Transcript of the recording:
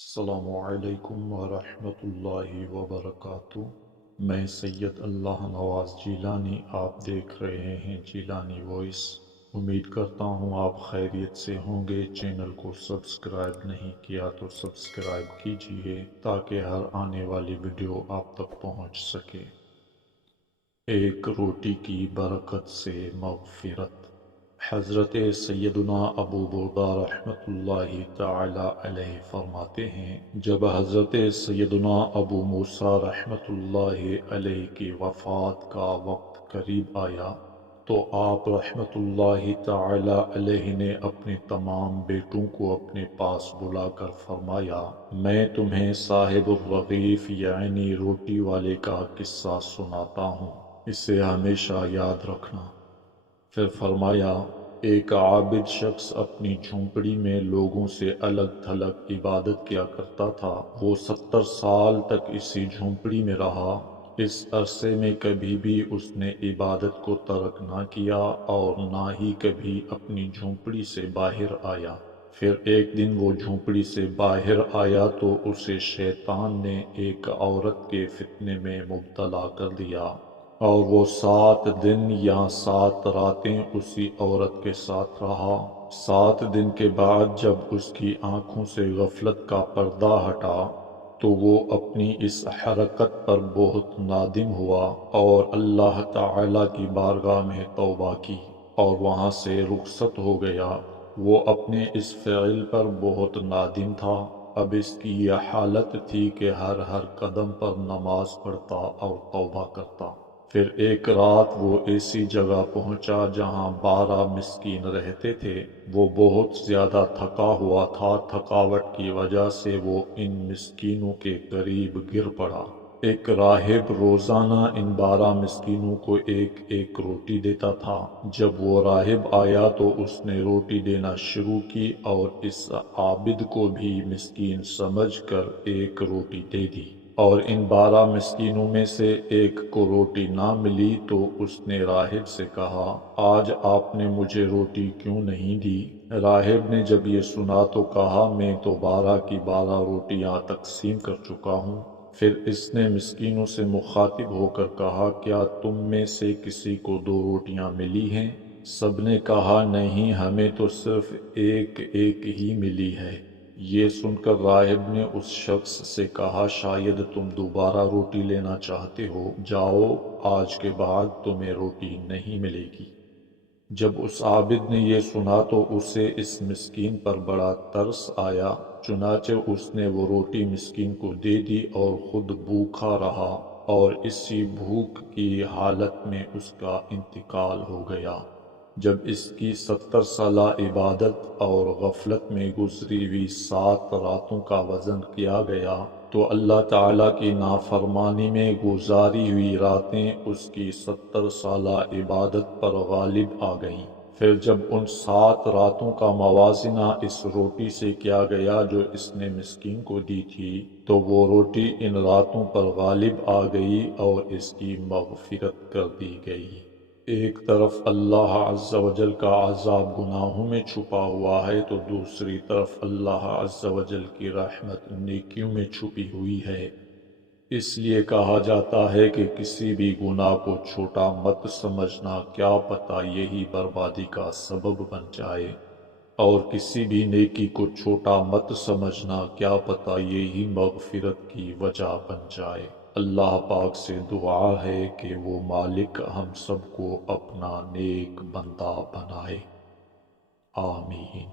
السلام علیکم ورحمۃ اللہ وبرکاتہ۔ میں سید اللہ نواز جیلانی، آپ دیکھ رہے ہیں جیلانی وائس۔ امید کرتا ہوں آپ خیریت سے ہوں گے۔ چینل کو سبسکرائب نہیں کیا تو سبسکرائب کیجئے تاکہ ہر آنے والی ویڈیو آپ تک پہنچ سکے۔ ایک روٹی کی برکت سے مغفرت۔ حضرت سیدنا ابو بردہ رحمۃ اللہ تعالی علیہ فرماتے ہیں، جب حضرت سیدنا ابو موسیٰ رحمۃ اللہ علیہ کی وفات کا وقت قریب آیا تو آپ رحمۃ اللہ تعالی علیہ نے اپنے تمام بیٹوں کو اپنے پاس بلا کر فرمایا، میں تمہیں صاحب الرغیف یعنی روٹی والے کا قصہ سناتا ہوں، اسے ہمیشہ یاد رکھنا۔ پھر فرمایا، ایک عابد شخص اپنی جھونپڑی میں لوگوں سے الگ تھلگ عبادت کیا کرتا تھا۔ وہ 70 سال تک اسی جھونپڑی میں رہا۔ اس عرصے میں کبھی بھی اس نے عبادت کو ترک نہ کیا اور نہ ہی کبھی اپنی جھونپڑی سے باہر آیا۔ پھر ایک دن وہ جھونپڑی سے باہر آیا تو اسے شیطان نے ایک عورت کے فتنے میں مبتلا کر دیا اور وہ 7 دن یا 7 راتیں اسی عورت کے ساتھ رہا۔ 7 دن کے بعد جب اس کی آنکھوں سے غفلت کا پردہ ہٹا تو وہ اپنی اس حرکت پر بہت نادم ہوا اور اللہ تعالی کی بارگاہ میں توبہ کی اور وہاں سے رخصت ہو گیا۔ وہ اپنے اس فعل پر بہت نادم تھا۔ اب اس کی یہ حالت تھی کہ ہر قدم پر نماز پڑھتا اور توبہ کرتا۔ پھر ایک رات وہ ایسی جگہ پہنچا جہاں 12 مسکین رہتے تھے۔ وہ بہت زیادہ تھکا ہوا تھا۔ تھکاوٹ کی وجہ سے وہ ان مسکینوں کے قریب گر پڑا۔ ایک راہب روزانہ ان 12 مسکینوں کو ایک ایک روٹی دیتا تھا۔ جب وہ راہب آیا تو اس نے روٹی دینا شروع کی اور اس عابد کو بھی مسکین سمجھ کر ایک روٹی دے دی، اور ان 12 مسکینوں میں سے ایک کو روٹی نہ ملی تو اس نے راہب سے کہا، آج آپ نے مجھے روٹی کیوں نہیں دی؟ راہب نے جب یہ سنا تو کہا، میں تو 12 کی 12 روٹیاں تقسیم کر چکا ہوں۔ پھر اس نے مسکینوں سے مخاطب ہو کر کہا، کیا تم میں سے کسی کو 2 روٹیاں ملی ہیں؟ سب نے کہا، نہیں، ہمیں تو صرف ایک ایک ہی ملی ہے۔ یہ سن کر راہب نے اس شخص سے کہا، شاید تم دوبارہ روٹی لینا چاہتے ہو، جاؤ، آج کے بعد تمہیں روٹی نہیں ملے گی۔ جب اس عابد نے یہ سنا تو اسے اس مسکین پر بڑا ترس آیا، چنانچہ اس نے وہ روٹی مسکین کو دے دی اور خود بھوکا رہا اور اسی بھوک کی حالت میں اس کا انتقال ہو گیا۔ جب اس کی 70 سالہ عبادت اور غفلت میں گزری ہوئی 7 راتوں کا وزن کیا گیا تو اللہ تعالیٰ کی نافرمانی میں گزاری ہوئی راتیں اس کی 70 سالہ عبادت پر غالب آ گئیں۔ پھر جب ان 7 راتوں کا موازنہ اس روٹی سے کیا گیا جو اس نے مسکین کو دی تھی تو وہ روٹی ان راتوں پر غالب آ گئی اور اس کی مغفرت کر دی گئی۔ ایک طرف اللہ عز و جل کا عذاب گناہوں میں چھپا ہوا ہے تو دوسری طرف اللہ عز و جل کی رحمت نیکیوں میں چھپی ہوئی ہے۔ اس لیے کہا جاتا ہے کہ کسی بھی گناہ کو چھوٹا مت سمجھنا، کیا پتہ یہی بربادی کا سبب بن جائے، اور کسی بھی نیکی کو چھوٹا مت سمجھنا، کیا پتہ یہی مغفرت کی وجہ بن جائے۔ اللہ پاک سے دعا ہے کہ وہ مالک ہم سب کو اپنا نیک بندہ بنائے۔ آمین۔